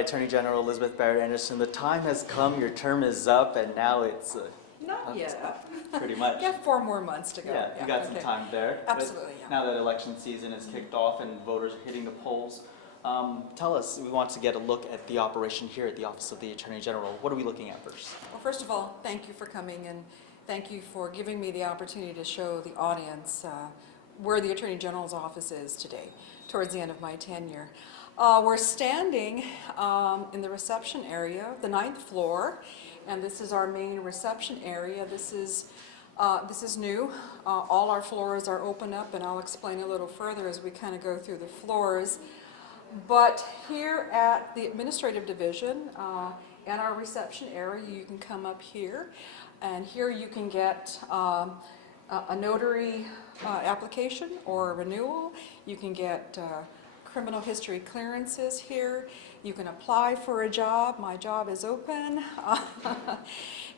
Attorney General Elizabeth Barrett-Anderson. The time has come, your term is up, and now it's... Not yet. Pretty much. You have 4 more months to go. Yeah, you got some time there. Absolutely, But now that election season is kicked off and voters are hitting the polls, tell us, we want to get a look at the operation here at the Office of the Attorney General. What are we looking at first? Well, first of all, thank you for coming, and thank you for giving me the opportunity to show the audience where the Attorney General's office is today, towards the end of my tenure. We're standing in the reception area, the 9th floor, and this is our main reception area. This is new. All our floors are open up, and I'll explain a little further as we kind of go through the floors. But here at the Administrative Division and our reception area, you can come up here, and here you can get a notary application or a renewal. You can get criminal history clearances here. You can apply for a job. My job is open.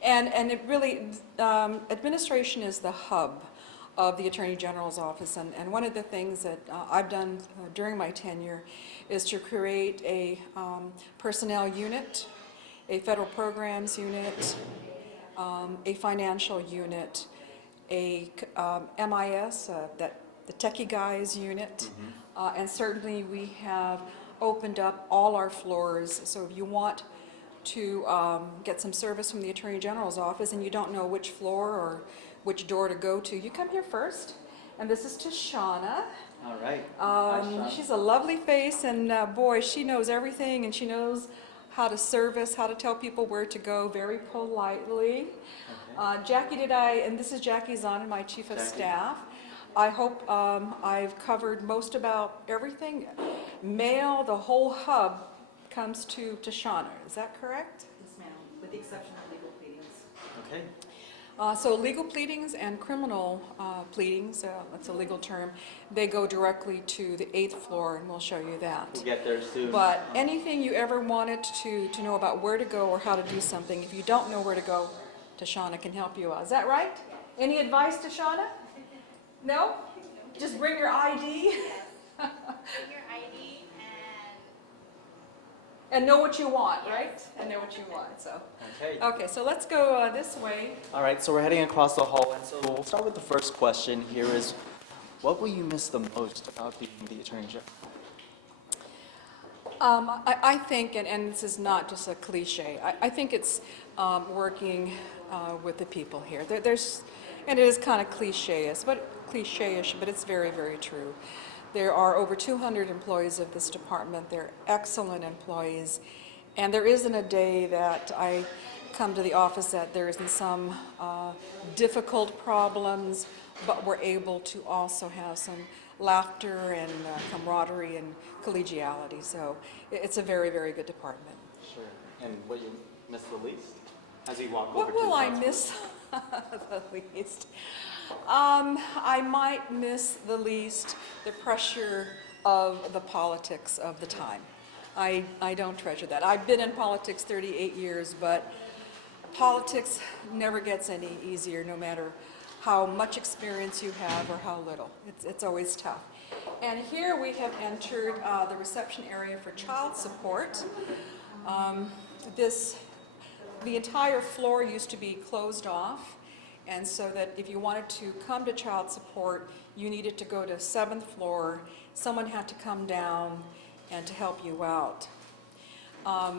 And it really, administration is the hub of the Attorney General's office. And one of the things that I've done during my tenure is to create a personnel unit, a federal programs unit, a financial unit, a MIS, the techie guys unit, and certainly we have opened up all our floors. So if you want to get some service from the Attorney General's office and you don't know which floor or which door to go to, you come here first. And this is to Shauna. All right. Hi, Shauna. She's a lovely face, and boy, she knows everything, and she knows how to service, how to tell people where to go very politely. Okay. Jackie, and this is Jackie Zahn, my Chief of Staff. I hope I've covered most about everything. Mail, the whole hub comes to Shauna. Is that correct? Yes, ma'am, with the exception of legal pleadings. Okay. So legal pleadings and criminal pleadings, that's a legal term, they go directly to the 8th floor, and we'll show you that. We'll get there soon. But anything you ever wanted to know about where to go or how to do something, if you don't know where to go, Shauna can help you out. Is that right? Any advice to Shauna? No? Just bring your ID? Bring your ID and know what you want, right? And know what you want. So. Okay, so let's go this way. All right, so we're heading across the hall, and so we'll start with the first question here is, what will you miss the most about being the Attorney General? I think, and this is not just a cliche, I think it's working with the people here. And it is kind of cliche-ish, but it's very, very true. There are over 200 employees of this department. They're excellent employees. And there isn't a day that I come to the office that there isn't some difficult problems, but we're able to also have some laughter and camaraderie and collegiality. So it's a very, very good department. Sure. And what you miss the least as you walk over to What will I miss the least? I might miss the least the pressure of the politics of the time. I don't treasure that. I've been in politics 38 years, but politics never gets any easier, no matter how much experience you have or how little. It's always tough. And here we have entered the reception area for child support. The entire floor used to be closed off, and so that if you wanted to come to child support, you needed to go to 7th floor. Someone had to come down and to help you out.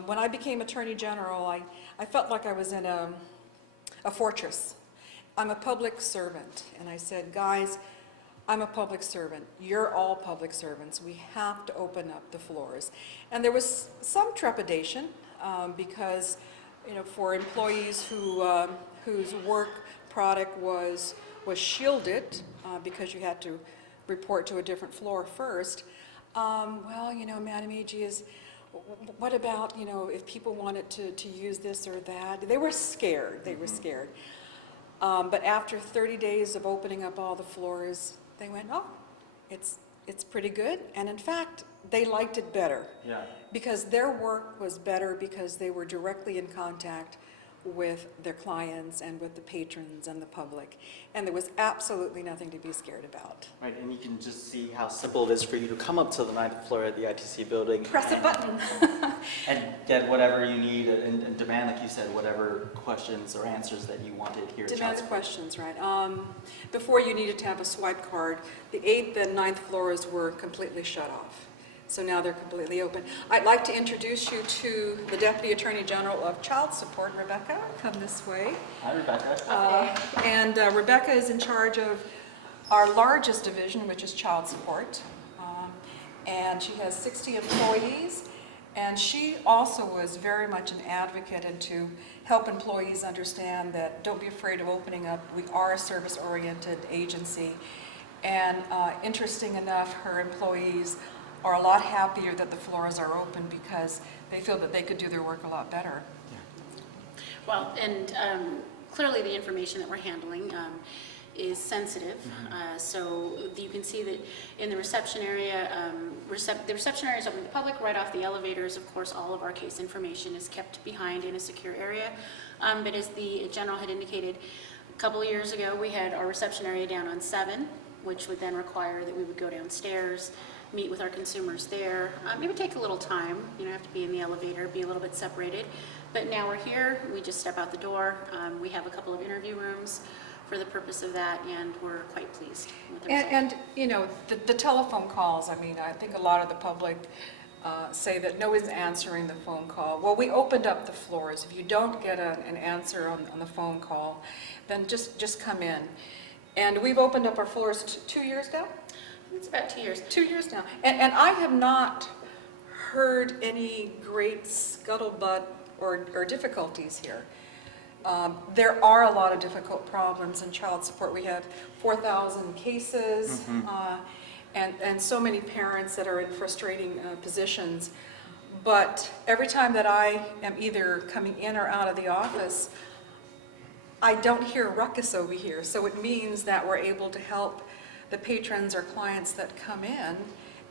When I became Attorney General, I felt like I was in a fortress. I'm a public servant, and I said, guys, I'm a public servant. You're all public servants. We have to open up the floors. And there was some trepidation because, for employees whose work product was shielded because you had to report to a different floor first. Madam AG, what about, if people wanted to use this or that? They were scared. They were scared. But after 30 days of opening up all the floors, they went, oh, it's pretty good. And in fact, they liked it better. Yeah. Because their work was better because they were directly in contact with their clients and with the patrons and the public. And there was absolutely nothing to be scared about. Right, and you can just see how simple it is for you to come up to the 9th floor at the ITC building. Press a button. And get whatever you need and demand, like you said, whatever questions or answers that you wanted here. at Demand Child Support. questions, right. Before you needed to have a swipe card, the 8th and 9th floors were completely shut off. So now they're completely open. I'd like to introduce you to the Deputy Attorney General of Child Support, Rebecca. Come this way. Hi, Rebecca. And Rebecca is in charge of our largest division, which is child support. And she has 60 employees. And she also was very much an advocate and to help employees understand that don't be afraid of opening up. We are a service-oriented agency. And interesting enough, her employees are a lot happier that the floors are open because they feel that they could do their work a lot better. Well, and clearly the information that we're handling is sensitive. So you can see that in the reception area, the reception area is open to the public, right off the elevators. Of course, all of our case information is kept behind in a secure area. But as the general had indicated, a couple of years ago, we had our reception area down on 7, which would then require that we would go downstairs, meet with our consumers there. It would take a little time, have to be in the elevator, be a little bit separated. But now we're here, we just step out the door. We have a couple of interview rooms for the purpose of that, and we're quite pleased with the result. And the telephone calls, I think a lot of the public say that no one's answering the phone call. Well, we opened up the floors. If you don't get an answer on the phone call, then just come in. And we've opened up our floors 2 years now? It's about 2 years. 2 years now. And I have not heard any great scuttlebutt or difficulties here. There are a lot of difficult problems in child support. We have 4,000 cases and so many parents that are in frustrating positions. But every time that I am either coming in or out of the office, I don't hear a ruckus over here. So it means that we're able to help the patrons or clients that come in,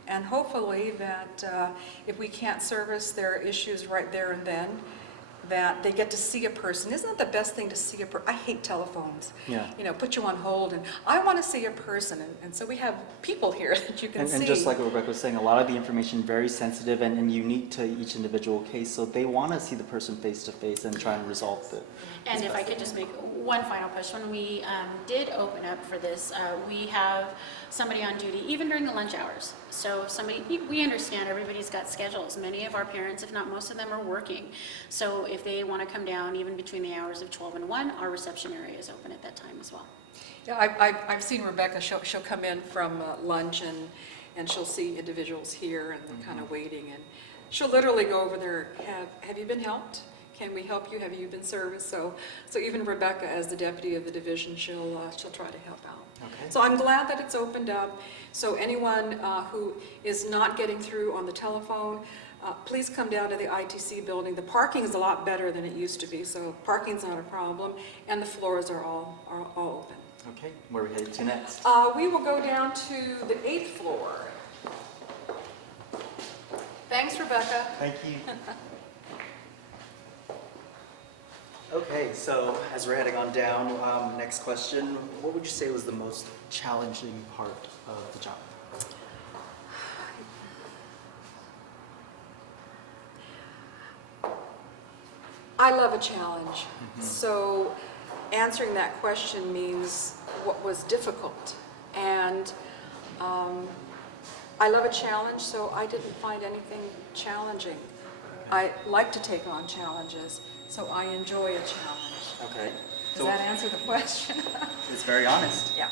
and hopefully that if we can't service their issues right there and then, that they get to see a person. Isn't it the best thing to see a person? I hate telephones. Yeah. Put you on hold, and I want to see a person, and so we have people here that you can see. And just like what Rebecca was saying, a lot of the information very sensitive and unique to each individual case, so they want to see the person face to face and try and resolve it. And if I could just make one final push, when we did open up for this, we have somebody on duty even during the lunch hours. So we understand everybody's got schedules. Many of our parents, if not most of them, are working. So if they want to come down even between the hours of 12 and 1, our reception area is open at that time as well. Yeah, I've seen Rebecca. She'll come in from lunch and she'll see individuals here and they're kind of waiting, and she'll literally go over there. Have you been helped? Can we help you? Have you been serviced? So even Rebecca, as the deputy of the division, she'll try to help out. Okay. So I'm glad that it's opened up. So anyone who is not getting through on the telephone, please come down to the ITC building. The parking is a lot better than it used to be, so parking's not a problem, and the floors are all open. Okay, where are we headed to next? We will go down to the 8th floor. Thanks, Rebecca. Thank you. Okay, so as we're heading on down, next question, what would you say was the most challenging part of the job? I love a challenge. So answering that question means what was difficult. And I love a challenge, so I didn't find anything challenging. I like to take on challenges, so I enjoy a challenge. Okay. Does that answer the question? It's very honest. Yeah.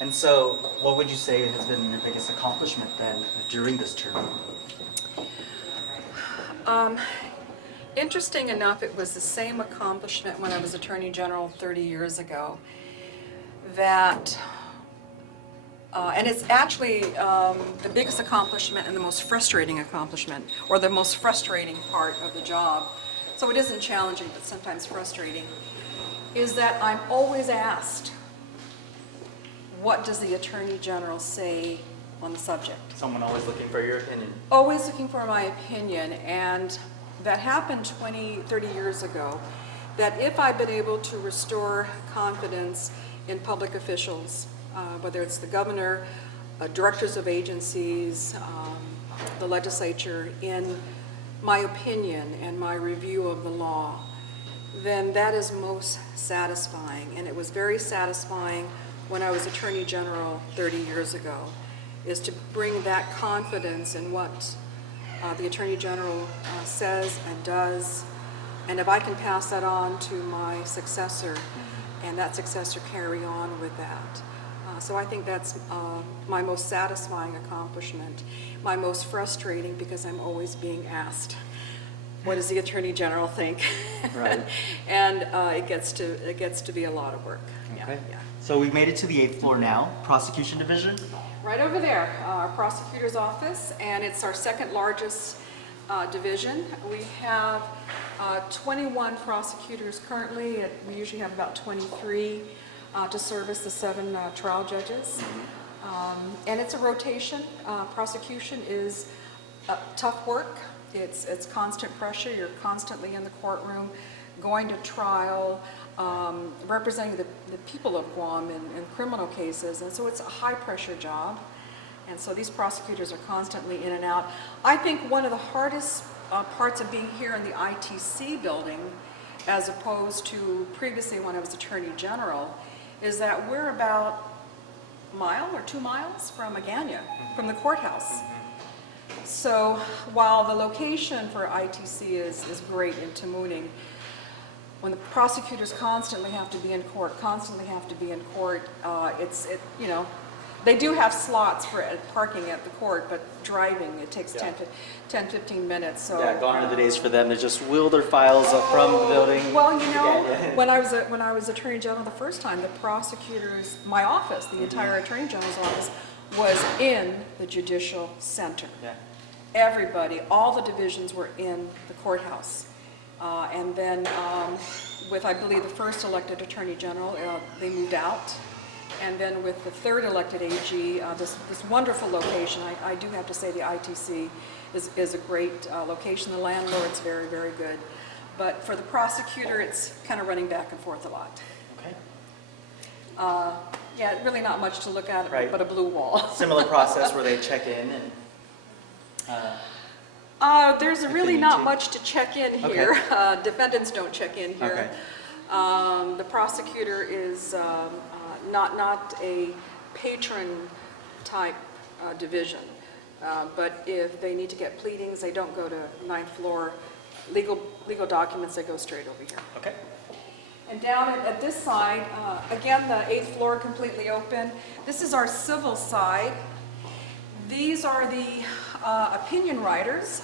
And so, what would you say has been your biggest accomplishment then during this term? Interesting enough, it was the same accomplishment when I was Attorney General 30 years ago. And it's actually the biggest accomplishment and the most frustrating accomplishment, or the most frustrating part of the job. So it isn't challenging, but sometimes frustrating, is that I'm always asked, what does the Attorney General say on the subject? Someone always looking for your opinion. Always looking for my opinion, and that happened 20, 30 years ago. that if I've been able to restore confidence in public officials, whether it's the governor, directors of agencies, the legislature, in my opinion and my review of the law, then that is most satisfying. And it was very satisfying when I was Attorney General 30 years ago, is to bring that confidence in what the Attorney General says and does. And if I can pass that on to my successor, and that successor carry on with that. So I think that's my most satisfying accomplishment. My most frustrating, because I'm always being asked, what does the Attorney General think? Right. And it gets to be a lot of work. Okay. Yeah. So we've made it to the 8th floor now, Prosecution Division. Right over there, our prosecutor's office, and it's our second largest division. We have 21 prosecutors currently. We usually have about 23 to service the 7 trial judges. And it's a rotation. Prosecution is tough work. It's constant pressure. You're constantly in the courtroom, going to trial, representing the people of Guam in criminal cases. And so it's a high-pressure job. And so these prosecutors are constantly in and out. I think one of the hardest parts of being here in the ITC building, as opposed to previously when I was Attorney General, is that we're about a mile or 2 miles from Agana, from the courthouse. So while the location for ITC is great in Tamuning, when the prosecutors constantly have to be in court, you know, they do have slots for parking at the court, but driving, it takes 10, 15 minutes, so. Yeah, gone are the days for them to just wheel their files up from the building. Well, you know, Yeah. when I was Attorney General the first time, the prosecutors, my office, the entire Attorney General's office, was in the Judicial Center. Yeah. Everybody, all the divisions were in the courthouse. And then with, I believe, the first elected Attorney General, they moved out. And then with the third elected AG, this wonderful location, I do have to say the ITC is a great location. The landlord's very, very good. But for the prosecutor, it's kind of running back and forth a lot. Okay. Yeah, really not much to look at, Right. but a blue wall. Similar process where they check in and. There's If they really need not to. much to check in Okay. here. Defendants don't check in here. Okay. The prosecutor is not a patron type division, but if they need to get pleadings, they don't go to 9th floor. Legal documents, they go straight over here. Okay. And down at this side, again, the 8th floor completely open. This is our civil side. These are the opinion writers,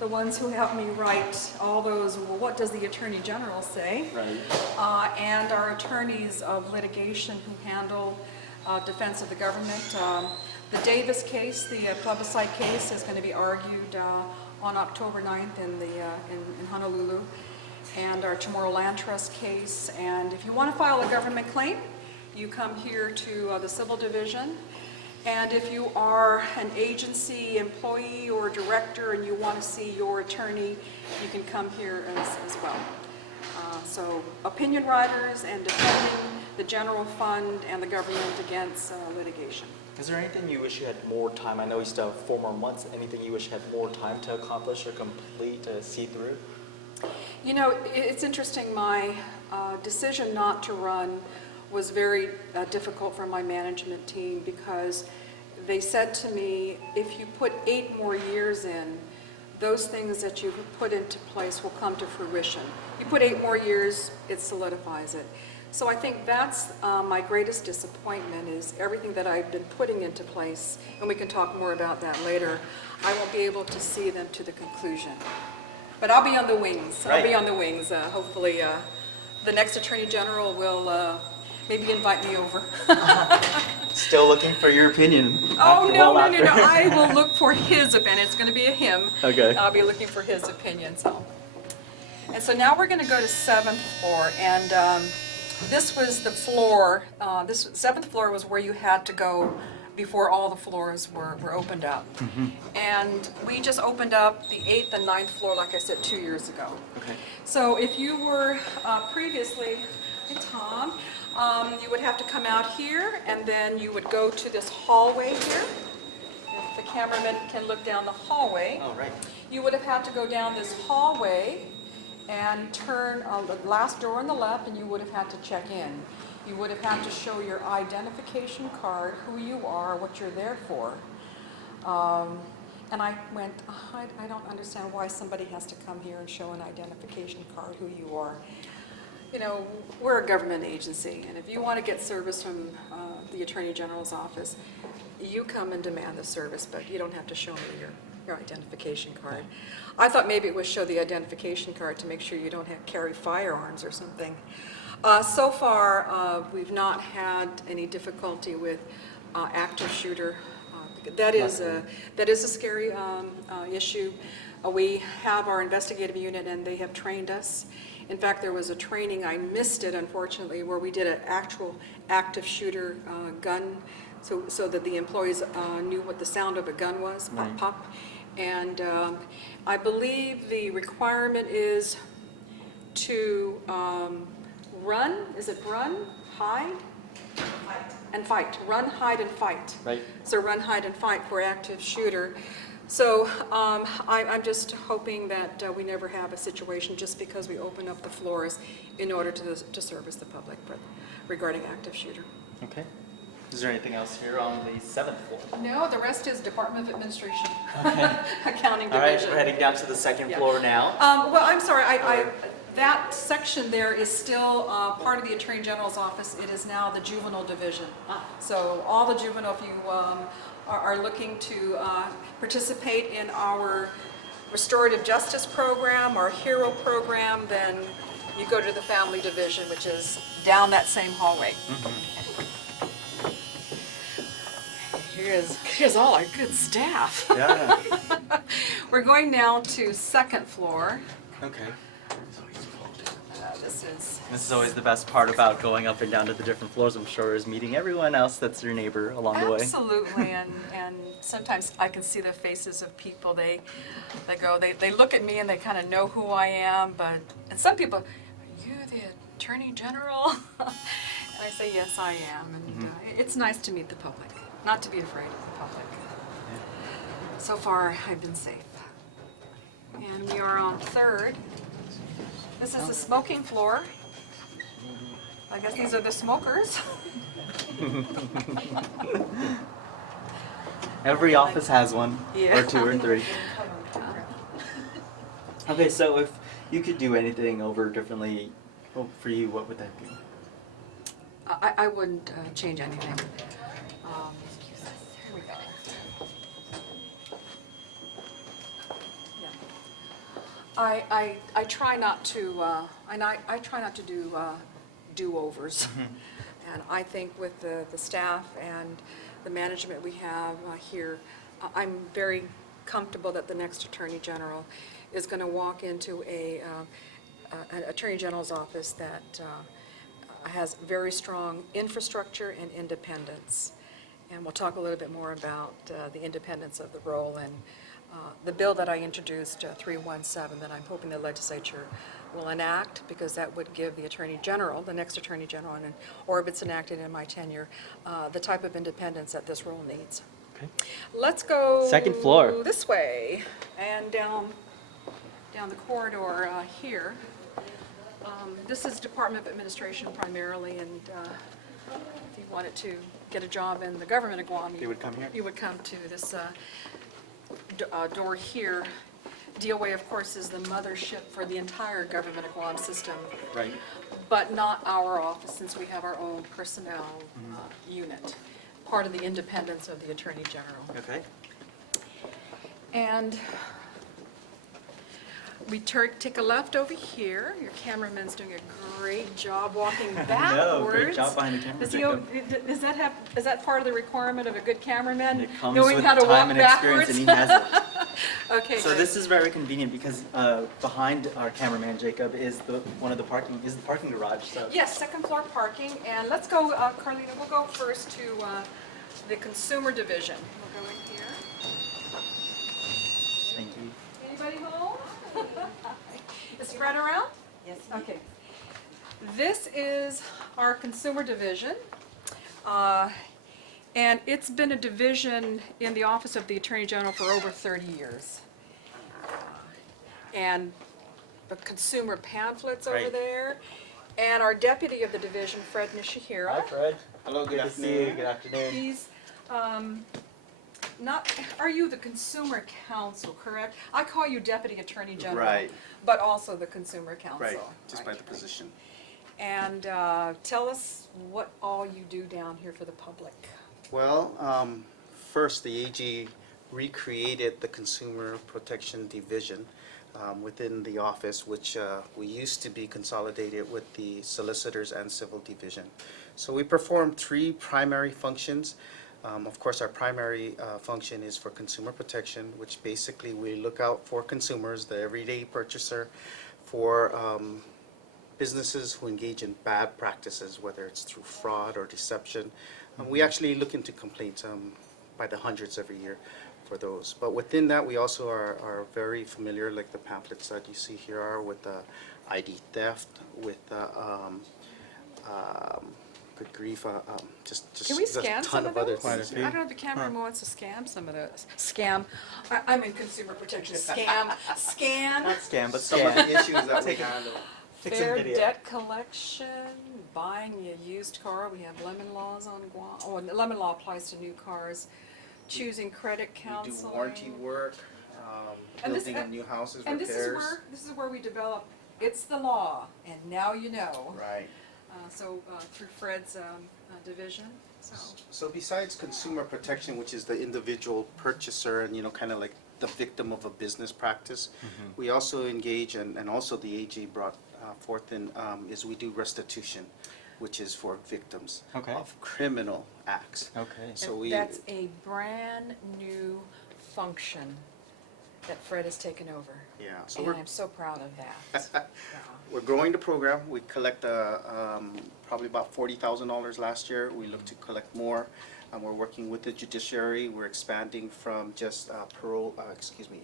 the ones who help me write all those, well, what does the Attorney General say? Right. And our attorneys of litigation who handle defense of the government. The Davis case, the plebiscite case, is going to be argued on October 9th in Honolulu. And our Chamorro Land Trust case. And if you want to file a government claim, you come here to the Civil Division. And if you are an agency employee or director and you want to see your attorney, you can come here as well. So opinion writers and defending the general fund and the government against litigation. Is there anything you wish you had more time? I know you still have 4 more months. Anything you wish you had more time to accomplish or complete, to see through? You know, it's interesting, my decision not to run was very difficult for my management team, because they said to me, if you put 8 more years in, those things that you've put into place will come to fruition. You put 8 more years, it solidifies it. So I think that's my greatest disappointment, is everything that I've been putting into place, and we can talk more about that later, I won't be able to see them to the conclusion. But I'll be on the wings. I'll be Right. on the wings. Hopefully, the next Attorney General will maybe invite me over. Still looking for your opinion. Oh, no. After. I will look for his opinion. It's going to be a him. Okay. I'll be looking for his opinion. And so now we're going to go to 7th floor. And this was the floor. This 7th floor was where you had to go before all the floors were opened up. And we just opened up the 8th and 9th floor, like I said, 2 years ago. Okay. So if you were previously, hey Tom, you would have to come out here and then you would go to this hallway here. If the cameraman can look down the hallway. Oh, right. You would have had to go down this hallway and turn the last door on the left, and you would have had to check in. You would have had to show your identification card, who you are, what you're there for. And I went, I don't understand why somebody has to come here and show an identification card, who you are. You know, we're a government agency, and if you want to get service from the Attorney General's office, you come and demand the service, but you don't have to show me your identification card. I thought maybe it was show the identification card to make sure you don't carry firearms or something. So far, we've not had any difficulty with active shooter. That is a scary issue. We have our investigative unit, and they have trained us. In fact, there was a training, I missed it unfortunately, where we did an actual active shooter gun, so that the employees knew what the sound of a gun was, pop, Right. pop. And I believe the requirement is to run, is it run, hide? And fight, run, hide, and fight. Right. So run, hide, and fight for active shooter. So I'm just hoping that we never have a situation just because we open up the floors in order to service the public regarding active shooter. Okay. Is there anything else here on the 7th floor? No, the rest is Department of Administration, Okay. Accounting All right, Division. we're heading down to the 2nd Yeah. floor now. Well, I'm sorry, that section there is still part of the Attorney General's office. It is now the Juvenile Division. So all the juvenile, if you are looking to participate in our restorative justice program, our HERO program, then you go to the Family Division, which is down that same hallway. Here's all our good staff. Yeah. We're going now to 2nd floor. Okay. This This is always the best part about going up and down to the different floors, I'm sure, is meeting everyone else that's your neighbor along the way. Absolutely, and sometimes I can see the faces of people. They look at me and they kind of know who I am, and some people, are you the Attorney General? And I say, yes, I am, and it's nice to meet the public, not to be afraid of the public. So far, I've been safe. And we are on 3rd. This is the smoking floor. I guess these are the smokers. Every office has one, Yeah. or 2 or 3. Okay, so if you could do anything over differently, well, for you, what would that be? I wouldn't change anything. Here we go. Yeah. I try not to, I try not to do do-overs. And I think with the staff and the management we have here, I'm very comfortable that the next Attorney General is going to walk into an Attorney General's office that has very strong infrastructure and independence. And we'll talk a little bit more about the independence of the role and the bill that I introduced, 317, that I'm hoping the legislature will enact, because that would give the Attorney General, the next Attorney General, or if it's enacted in my tenure, the type of independence that this role needs. Okay. Let's go 2nd floor. this way and down the corridor here. This is Department of Administration primarily, and if you wanted to get a job in the government of Guam, They would come here? you would come to this door here. DOA, of course, is the mothership for the entire government of Guam system, Right. but not our office, since we have our own personnel unit, part of the independence of the Attorney General. Okay. And we take a left over here. Your cameraman's doing a great job walking backwards. No, great job behind the camera, Does he, Jacob. is that part of the requirement of a good cameraman? It comes knowing with how to time walk and experience, backwards? and he has it. Okay. So good. this is very convenient because behind our cameraman Jacob is the parking garage. So Yes, 2nd floor parking, and let's go, Carlina, we'll go first to the Consumer Division. We'll go in here. Thank you. Anybody home? Is Fred around? Yes. Okay. This is our Consumer Division. And it's been a division in the Office of the Attorney General for over 30 years. And the consumer pamphlets over Right. there. And our deputy of the division, Fred Nishihira. Fred. Hello, good Good to see you. afternoon. Good afternoon. He's not, are you the Consumer Counsel, correct? I call you Deputy Attorney General. Right. But also the Consumer Counsel. Right, just by Right, the right. position. And tell us what all you do down here for the public. Well, first, the AG recreated the Consumer Protection Division within the office, which we used to be consolidated with the Solicitors and Civil Division. So we perform three primary functions. Of course, our primary function is for consumer protection, which basically we look out for consumers, the everyday purchaser, for businesses who engage in bad practices, whether it's through fraud or deception. We actually look into complaints by the hundreds every year for those. But within that, we also are very familiar, like the pamphlets that you see here are, with ID theft, with good grief, just Can we there's a scan ton some of of other those? things. I don't know if the camera wants to scam some of those. Scam. I'm in consumer protection. Scam. Scan. Not scam, but Some of scan. the issues that we Take a- handle. Take some Fair video. debt collection, buying a used car. We have lemon laws on Guam. Oh, and the lemon law applies to new cars. Choosing credit We do counseling. warranty work, And this- building of new houses, And repairs. this is where we develop. It's the law, and now you know. Right. So through Fred's division. So So besides consumer protection, which is the individual purchaser and, kind of like the victim of a business practice, we also engage, and also the AG brought forth in, is we do restitution, which is for victims Okay. of criminal acts. Okay. So and we, that's a brand new function that Fred has taken over. yeah, so And we're, I'm so proud of that. Yeah. we're growing the program. We collect probably about $40,000 last year. We look to collect more. We're working with the judiciary. We're expanding from just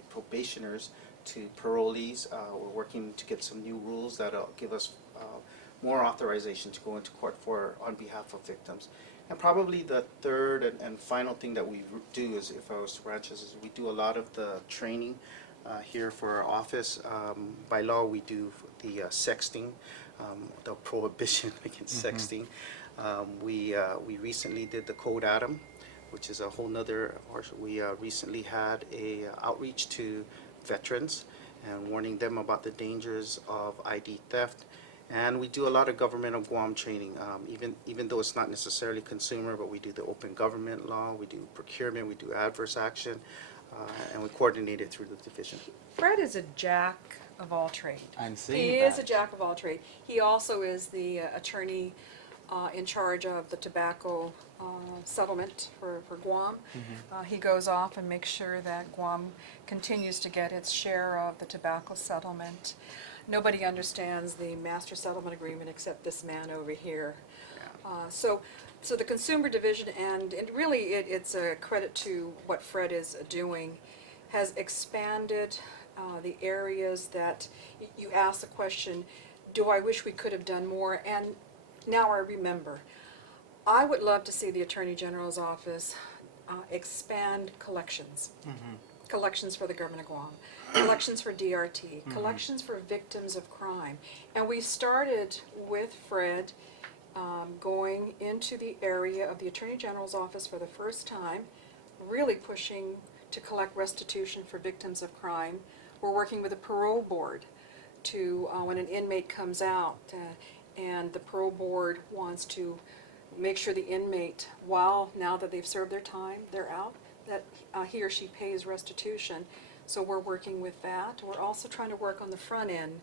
probationers to parolees. We're working to get some new rules that'll give us more authorization to go into court on behalf of victims. And probably the third and final thing that we do is, if I was to branch, is we do a lot of the training here for our office. By law, we do the sexting, the prohibition against sexting. We recently did the Code Adam, which is a whole nother, we recently had a outreach to veterans and warning them about the dangers of ID theft. And we do a lot of government of Guam training, even though it's not necessarily consumer, but we do the open government law, we do procurement, we do adverse action, and we coordinate it through the division. Fred is a jack of all trades. I'm seeing He that. is a jack of all trades. He also is the attorney in charge of the tobacco settlement for Guam. He goes off and makes sure that Guam continues to get its share of the tobacco settlement. Nobody understands the master settlement agreement except this man over here. So the consumer division, and really it's a credit to what Fred is doing, has expanded the areas that you asked the question, do I wish we could have done more? And now I remember. I would love to see the Attorney General's office expand collections. Collections for the government of Guam, collections for DRT, collections for victims of crime. And we started with Fred going into the area of the Attorney General's office for the first time, really pushing to collect restitution for victims of crime. We're working with the parole board to, when an inmate comes out and the parole board wants to make sure the inmate, now that they've served their time, they're out, that he or she pays restitution. So we're working with that. We're also trying to work on the front end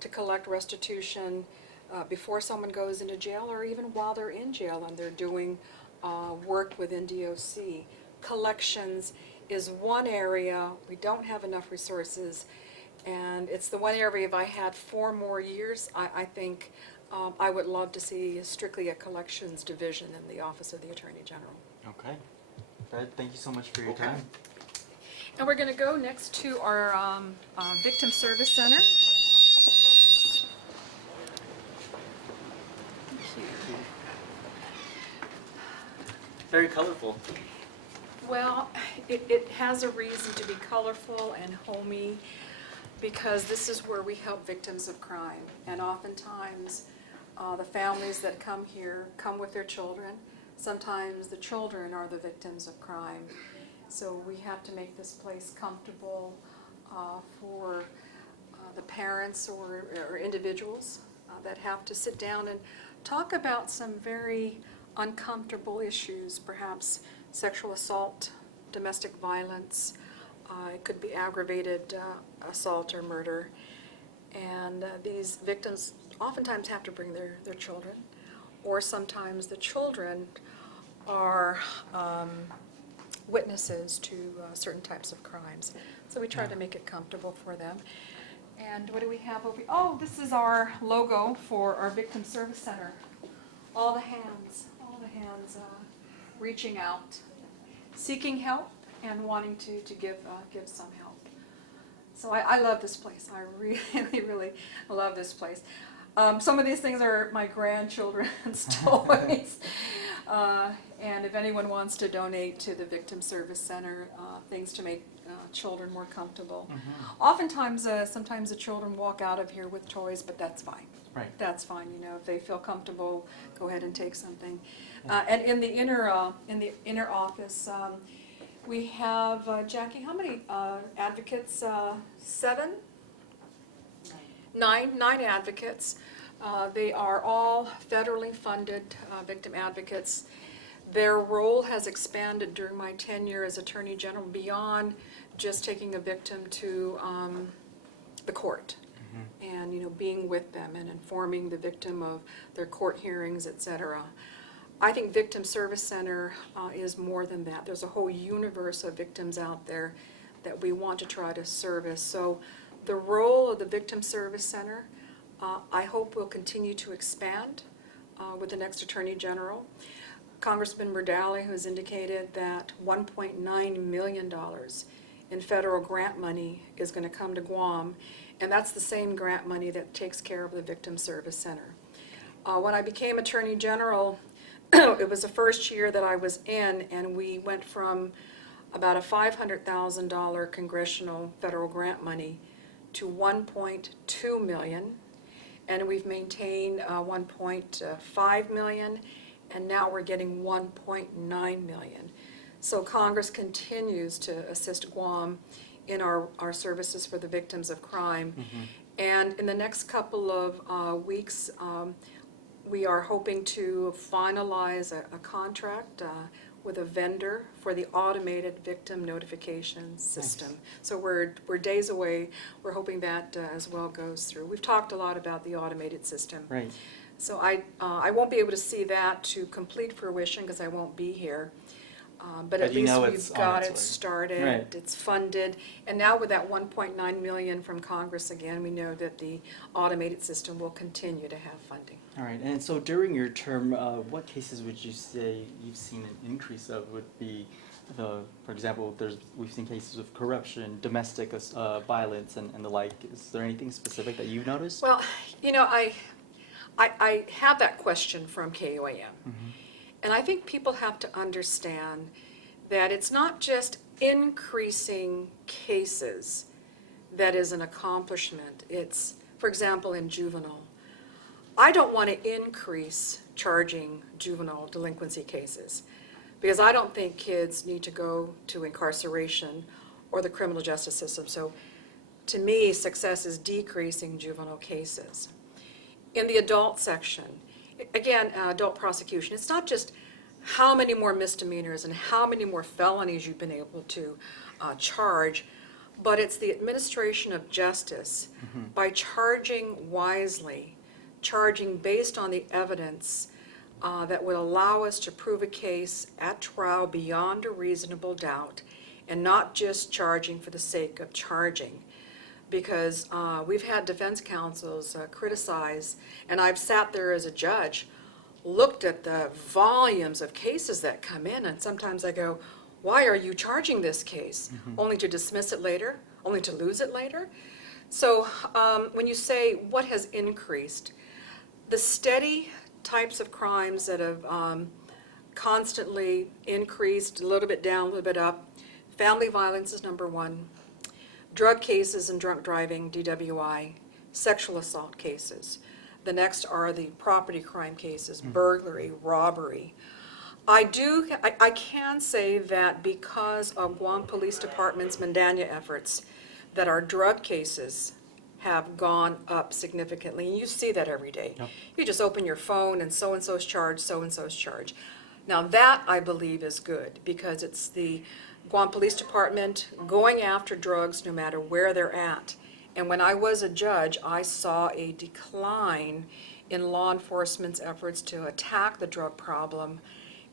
to collect restitution before someone goes into jail or even while they're in jail and they're doing work within DOC. Collections is one area, we don't have enough resources, and it's the one area if I had 4 more years, I think I would love to see strictly a collections division in the Office of the Attorney General. Okay. Fred, thank you so much for your Okay. time. And we're going to go next to our Victim Service Center. Thank you. Very colorful. Well, it has a reason to be colorful and homey because this is where we help victims of crime. And oftentimes, the families that come here come with their children. Sometimes the children are the victims of crime. So we have to make this place comfortable for the parents or individuals that have to sit down and talk about some very uncomfortable issues, perhaps sexual assault, domestic violence. It could be aggravated assault or murder. And these victims oftentimes have to bring their children, or sometimes the children are witnesses to certain types of crimes. So we try to make it comfortable for them. And what do we have over here? Oh, this is our logo for our Victim Service Center. All the hands reaching out, seeking help and wanting to give some help. So I love this place. I really, really love this place. Some of these things are my grandchildren's toys. And if anyone wants to donate to the Victim Service Center, things to make children more comfortable. Oftentimes, sometimes the children walk out of here with toys, but that's fine. Right. That's fine, you know, if they feel comfortable, go ahead and take something. And in the inner office, we have, Jackie, how many advocates? 7? Nine advocates. They are all federally funded victim advocates. Their role has expanded during my tenure as Attorney General beyond just taking a victim to the court and, you know, being with them and informing the victim of their court hearings, etc. I think Victim Service Center is more than that. There's a whole universe of victims out there that we want to try to service. So the role of the Victim Service Center, I hope will continue to expand with the next Attorney General. Congressman Murdali has indicated that $1.9 million in federal grant money is going to come to Guam, and that's the same grant money that takes care of the Victim Service Center. When I became Attorney General, it was the first year that I was in, and we went from about a $500,000 congressional federal grant money to $1.2 million, and we've maintained $1.5 million, and now we're getting $1.9 million. So Congress continues to assist Guam in our services for the victims of crime. And in the next couple of weeks, we are hoping to finalize a contract with a vendor for the automated victim notification system. So we're days away. We're hoping that as well goes through. We've talked a lot about the automated system. Right. So I won't be able to see that to complete fruition because I won't be here. But at you least know we've it's on got its it way. started, Right. it's funded, and now with that $1.9 million from Congress again, we know that the automated system will continue to have funding. All right, and so during your term, what cases would you say you've seen an increase of? Would be for example, we've seen cases of corruption, domestic violence, and the like. Is there anything specific that you've noticed? Well, you know, I have that question from KUAM. And I think people have to understand that it's not just increasing cases that is an accomplishment. It's, for example, in juvenile. I don't want to increase charging juvenile delinquency cases because I don't think kids need to go to incarceration or the criminal justice system. So to me, success is decreasing juvenile cases. In the adult section, again, adult prosecution, it's not just how many more misdemeanors and how many more felonies you've been able to charge, but it's the administration of justice by charging wisely, charging based on the evidence that would allow us to prove a case at trial beyond a reasonable doubt, and not just charging for the sake of charging. Because we've had defense counsels criticize, and I've sat there as a judge, looked at the volumes of cases that come in, and sometimes I go, why are you charging this case? Only to dismiss it later? Only to lose it later? So when you say what has increased, the steady types of crimes that have constantly increased, a little bit down, a little bit up, family violence is number one, drug cases and drunk driving, DWI, sexual assault cases. The next are the property crime cases, burglary, robbery. I can say that because of Guam Police Department's Mandania efforts, that our drug cases have gone up significantly, and you see that every day. Yep. You just open your phone and so-and-so's charged, so-and-so's charged. Now that, I believe, is good, because it's the Guam Police Department going after drugs no matter where they're at. And when I was a judge, I saw a decline in law enforcement's efforts to attack the drug problem.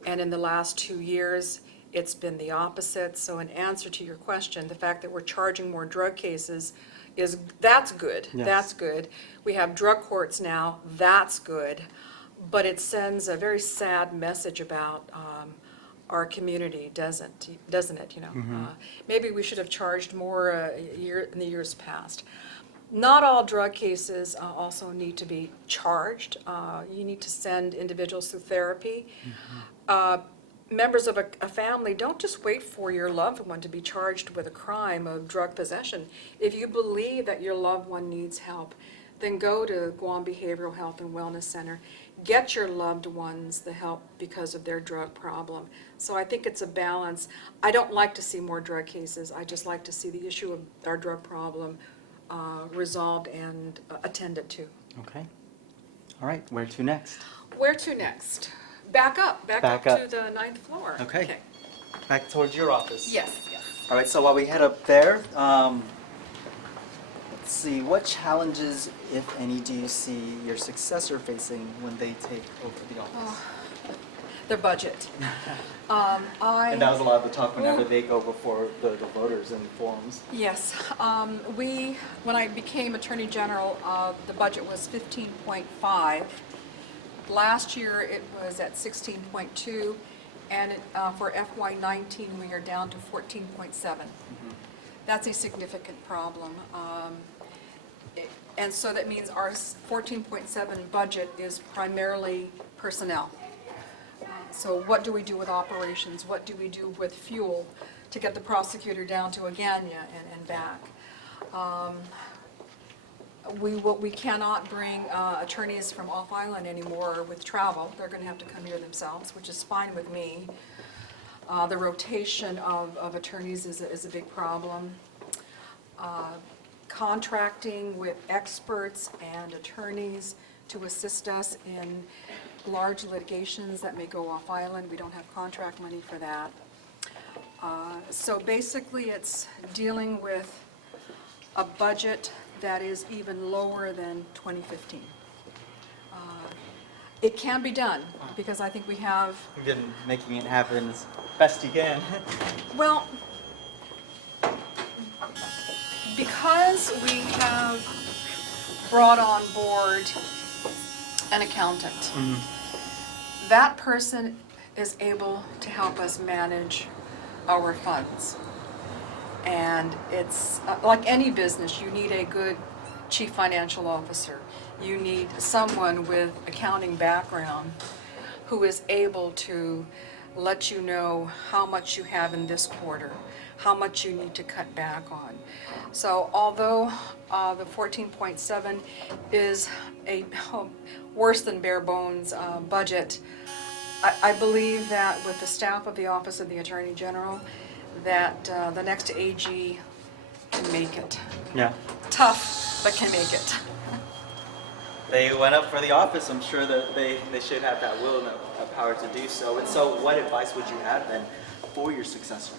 And in the last 2 years, it's been the opposite. So in answer to your question, the fact that we're charging more drug cases that's good. Yes. That's good. We have drug courts now, that's good. But it sends a very sad message about our community, doesn't it, you know? Maybe we should have charged more in the years past. Not all drug cases also need to be charged. You need to send individuals through therapy. Members of a family, don't just wait for your loved one to be charged with a crime of drug possession. If you believe that your loved one needs help, then go to Guam Behavioral Health and Wellness Center. Get your loved ones the help because of their drug problem. So I think it's a balance. I don't like to see more drug cases. I just like to see the issue of our drug problem resolved and attended to. Okay. All right, where to next? Where to next? Back up Back to up. the 9th floor. Okay. Back towards your office. Yes. All right, so while we head up there, let's see, what challenges, if any, do you see your successor facing when they take over the office? Their budget. And that was a lot of the talk whenever they go before the voters and forums. Yes. When I became Attorney General, the budget was 15.5. Last year, it was at 16.2, and for FY19, we are down to 14.7. That's a significant problem. And so that means our 14.7 budget is primarily personnel. So what do we do with operations? What do we do with fuel to get the prosecutor down to Agana and back? We cannot bring attorneys from off island anymore with travel. They're going to have to come here themselves, which is fine with me. The rotation of attorneys is a big problem. Contracting with experts and attorneys to assist us in large litigations that may go off island. We don't have contract money for that. So basically it's dealing with a budget that is even lower than 2015. It can be done because I think we have, You've been making it happen as best you can. well, because we have brought on board an accountant, that person is able to help us manage our funds. And it's like any business, you need a good chief financial officer. You need someone with accounting background who is able to let you know how much you have in this quarter, how much you need to cut back on. So although the 14.7 is a worse than bare bones budget, I believe that with the staff of the Office of the Attorney General, that the next AG can make it. Yeah. Tough, but can make it. They went up for the office. I'm sure that they should have that will and the power to do so. And so what advice would you have then for your successor?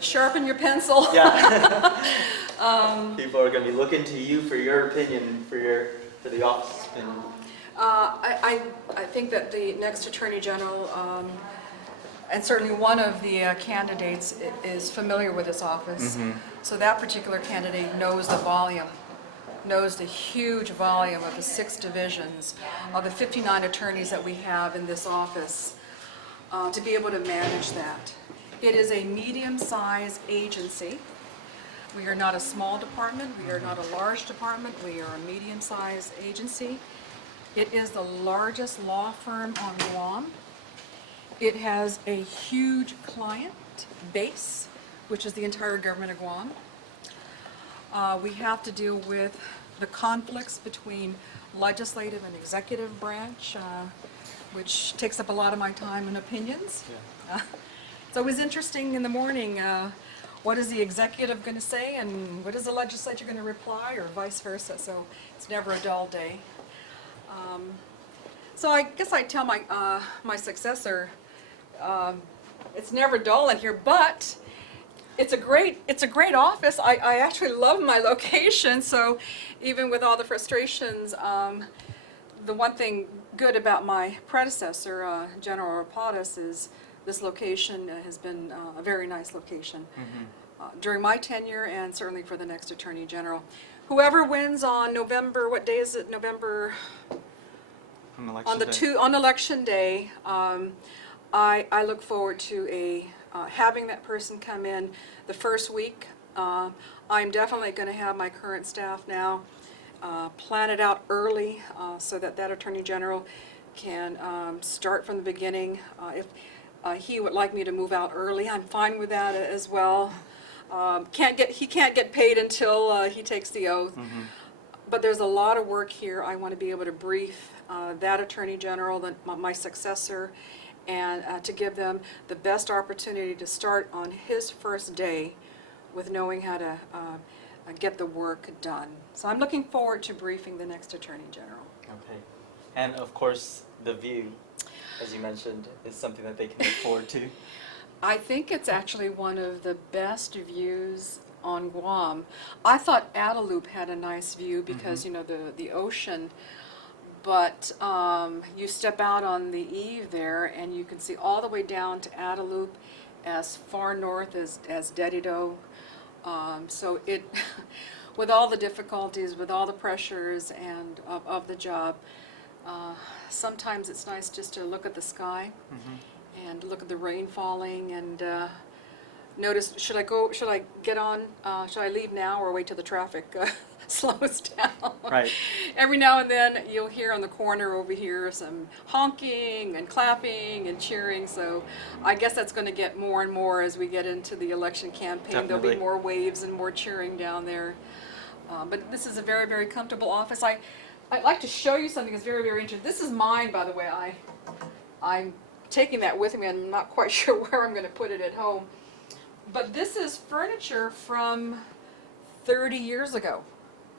Sharpen your pencil. Yeah. People are going to be looking to you for your opinion for the office. And I think that the next Attorney General, and certainly one of the candidates is familiar with this office. So that particular candidate knows the volume, knows the huge volume of the 6 divisions, of the 59 attorneys that we have in this office. to be able to manage that. It is a medium-sized agency. We are not a small department, we are not a large department, we are a medium-sized agency. It is the largest law firm on Guam. It has a huge client base, which is the entire government of Guam. We have to deal with the conflicts between legislative and executive branch, which takes up a lot of my time and opinions. It's always interesting in the morning, what is the executive going to say and what is the legislature going to reply, or vice versa, so it's never a dull day. So I guess I tell my successor, it's never dull in here, but it's a great office. I actually love my location, so even with all the frustrations, the one thing good about my predecessor, General Rapadas, is this location has been a very nice location during my tenure and certainly for the next Attorney General. Whoever wins on November, what day is it? November, on election day, I look forward to having that person come in the first week. I'm definitely going to have my current staff now plan it out early so that Attorney General can start from the beginning. If he would like me to move out early, I'm fine with that as well. He can't get paid until he takes the oath. But there's a lot of work here. I want to be able to brief that Attorney General, my successor, and to give them the best opportunity to start on his first day with knowing how to get the work done. So I'm looking forward to briefing the next Attorney General. Okay. And of course, the view, as you mentioned, is something that they can look forward to. I think it's actually one of the best views on Guam. I thought Adelup had a nice view because, you know, the ocean, but you step out on the eve there and you can see all the way down to Adelup, as far north as Delgado. So it, with all the difficulties, with all the pressures and of the job, sometimes it's nice just to look at the sky and look at the rain falling and notice, should I get on, should I leave now or wait till the traffic slows down? Right. Every now and then you'll hear on the corner over here some honking and clapping and cheering, so I guess that's going to get more and more as we get into the election campaign. Definitely. There'll be more waves and more cheering down there. But this is a very, very comfortable office. I'd like to show you something that's very, very interesting. This is mine, by the way. I'm taking that with me. I'm not quite sure where I'm going to put it at home. But this is furniture from 30 years ago.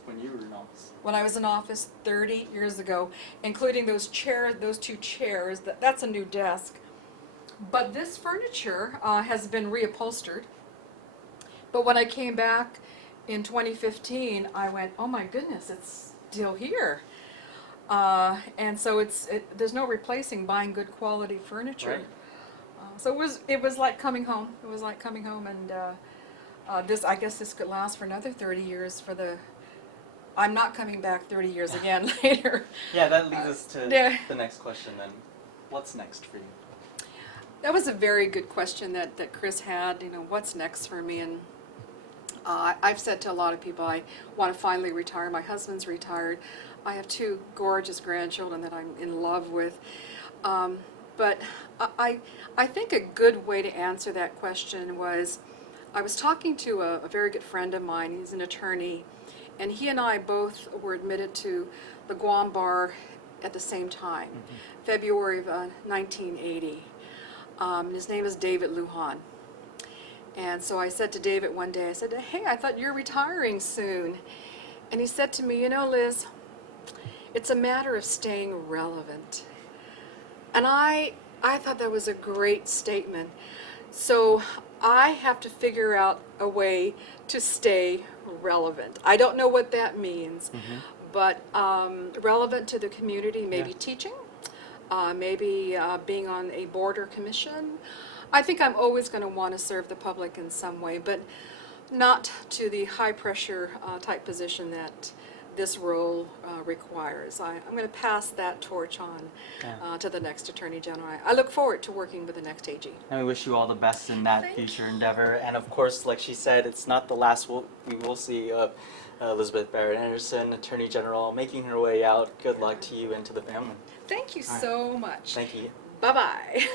When you were in office. When I was in office 30 years ago, including those chairs, those two chairs. That's a new desk. But this furniture has been reupholstered. But when I came back in 2015, I went, oh my goodness, it's still here. And so there's no replacing buying good quality furniture. Right. So it was like coming home. It was like coming home, and I guess this could last for another 30 years. I'm not coming back 30 years again later. Yeah, that leads us to the next question then. What's next for you? That was a very good question that Chris had. You know, what's next for me? And I've said to a lot of people, I want to finally retire. My husband's retired. I have two gorgeous grandchildren that I'm in love with. But I think a good way to answer that question was, I was talking to a very good friend of mine. He's an attorney, and he and I both were admitted to the Guam bar at the same time, February of 1980. His name is David Lujan. And so I said to David one day, I said, hey, I thought you're retiring soon. And he said to me, you know, Liz, it's a matter of staying relevant. And I thought that was a great statement. So I have to figure out a way to stay relevant. I don't know what that means, but relevant to the community, maybe teaching, maybe being on a board or commission. I think I'm always going to want to serve the public in some way, but not to the high pressure type position this role requires. I'm going to pass that torch on Yeah. to the next Attorney General. I look forward to working with the next AG. And we wish you all the best in that Thank future endeavor. And of course, like she said, it's not the last we will see of Elizabeth Barrett-Anderson, Attorney General, making her way out. Good luck to you and to the family. Thank you All right. so much. Thank you. Bye-bye.